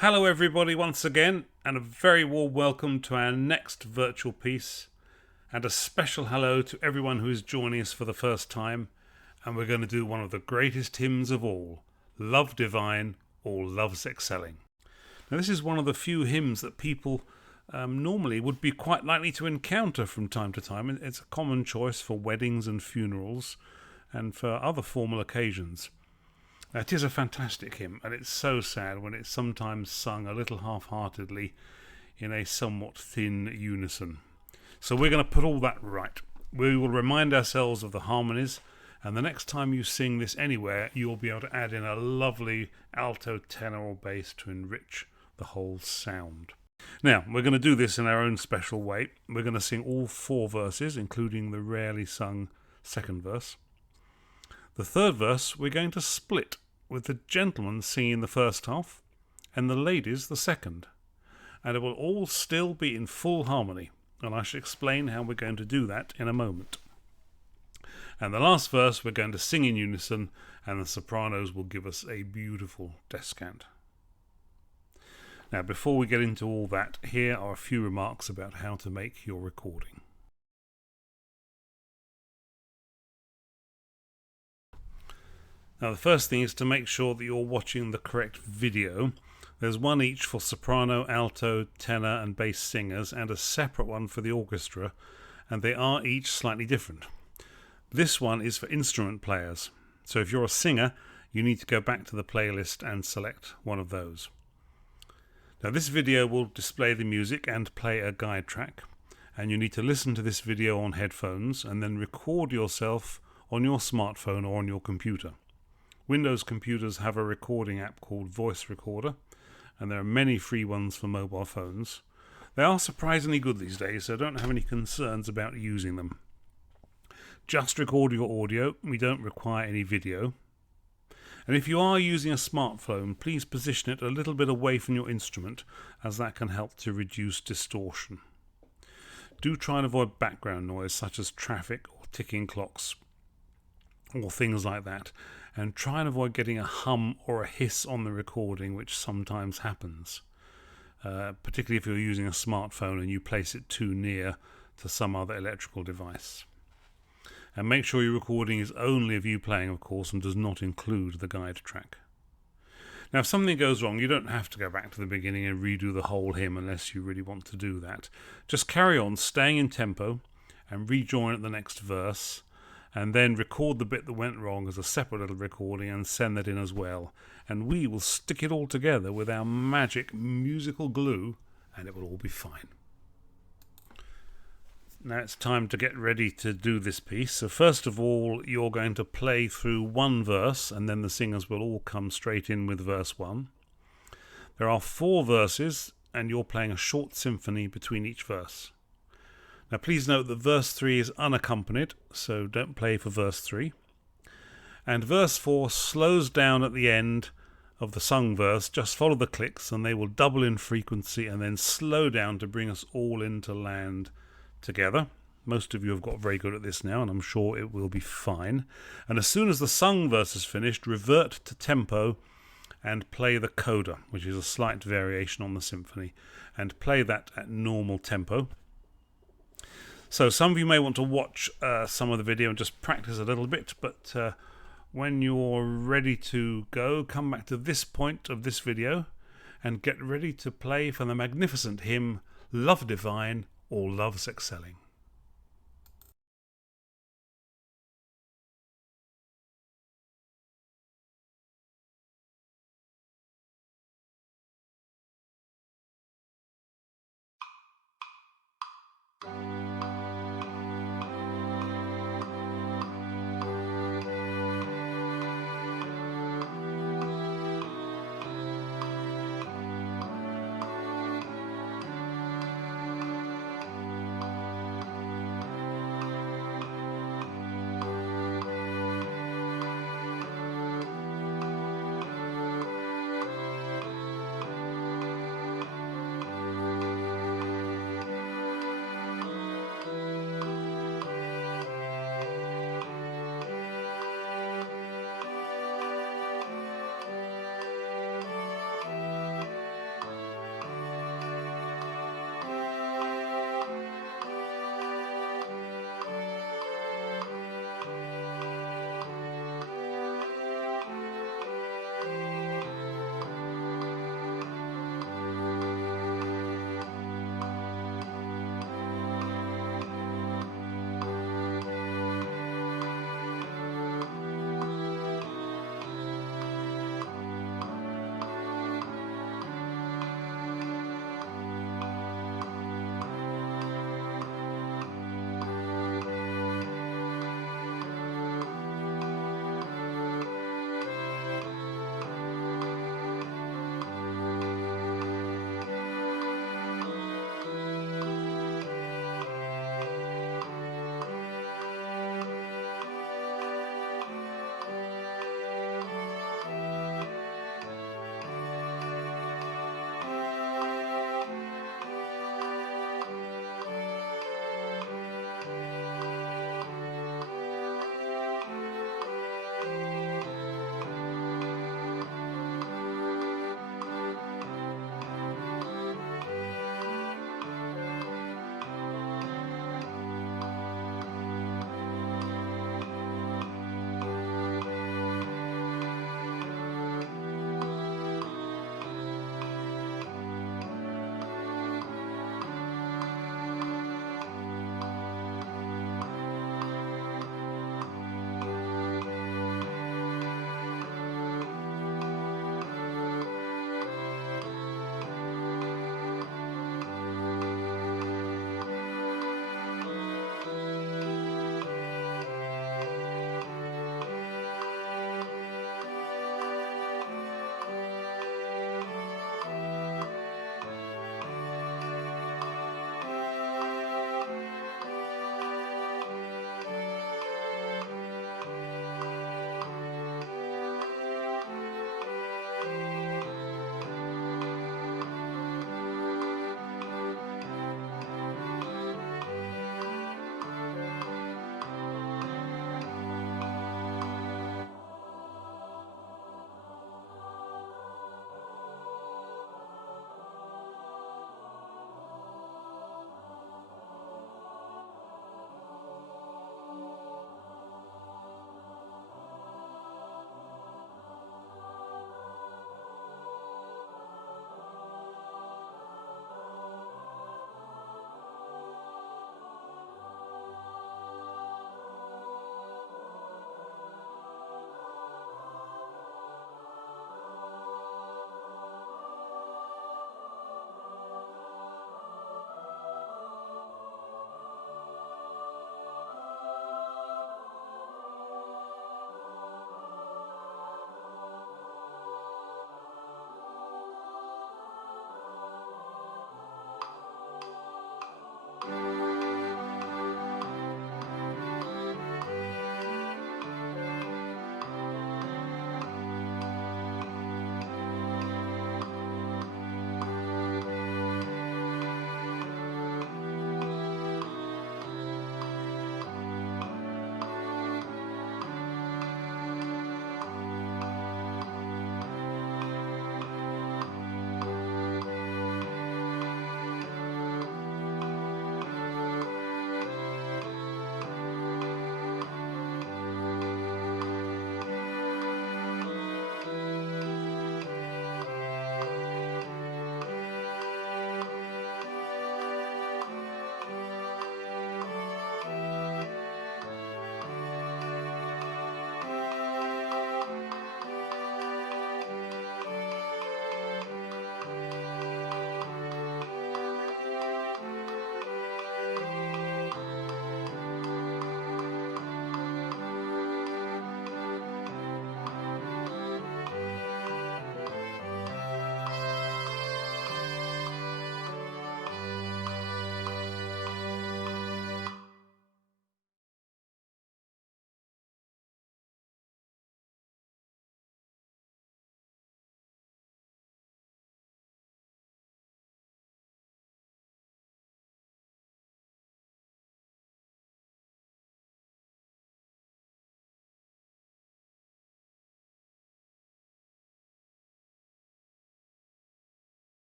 Hello everybody once again, and a very warm welcome to our next virtual piece, and a special hello to everyone who is joining us for the first time. And we're going to do one of the greatest hymns of all, Love Divine, All Love's Excelling. Now this is one of the few hymns that people normally would be quite likely to encounter from time to time. It's a common choice for weddings and funerals and for other formal occasions. It is a fantastic hymn, and it's so sad when it's sometimes sung a little half-heartedly in a somewhat thin unison. So we're going to put all that right. We will remind ourselves of the harmonies, and the next time you sing this anywhere, you'll be able to add in a lovely alto, tenor or bass to enrich the whole sound. Now, we're going to do this in our own special way. We're going to sing all 4 verses, including the rarely sung second verse. The third verse we're going to split, with the gentlemen singing the first half and the ladies the second. And it will all still be in full harmony, and I shall explain how we're going to do that in a moment. And the last verse we're going to sing in unison, and the sopranos will give us a beautiful descant. Now, before we get into all that, here are a few remarks about how to make your recording. Now, the first thing is to make sure that you're watching the correct video. There's one each for soprano, alto, tenor and bass singers, and a separate one for the orchestra, and they are each slightly different. This one is for instrument players, so if you're a singer, you need to go back to the playlist and select one of those. Now, this video will display the music and play a guide track, and you need to listen to this video on headphones and then record yourself on your smartphone or on your computer. Windows computers have a recording app called Voice Recorder, and there are many free ones for mobile phones. They are surprisingly good these days, so don't have any concerns about using them. Just record your audio, we don't require any video. And if you are using a smartphone, please position it a little bit away from your instrument, as that can help to reduce distortion. Do try and avoid background noise such as traffic or ticking clocks or things like that, and try and avoid getting a hum or a hiss on the recording, which sometimes happens, particularly if you're using a smartphone and you place it too near to some other electrical device. And make sure your recording is only of you playing, of course, and does not include the guide track. Now, if something goes wrong, you don't have to go back to the beginning and redo the whole hymn unless you really want to do that. Just carry on, staying in tempo, and rejoin at the next verse, and then record the bit that went wrong as a separate little recording and send that in as well. And we will stick it all together with our magic musical glue, and it will all be fine. Now it's time to get ready to do this piece. So first of all, you're going to play through one verse, and then the singers will all come straight in with verse 1. There are 4 verses, and you're playing a short symphony between each verse. Now please note that verse 3 is unaccompanied, so don't play for verse 3. And verse 4 slows down at the end of the sung verse. Just follow the clicks and they will double in frequency and then slow down to bring us all into land together. Most of you have got very good at this now, and I'm sure it will be fine. And as soon as the sung verse is finished, revert to tempo and play the coda, which is a slight variation on the symphony, and play that at normal tempo. So some of you may want to watch some of the video and just practice a little bit, but when you're ready to go, come back to this point of this video and get ready to play for the magnificent hymn, Love Divine, All Love's Excelling.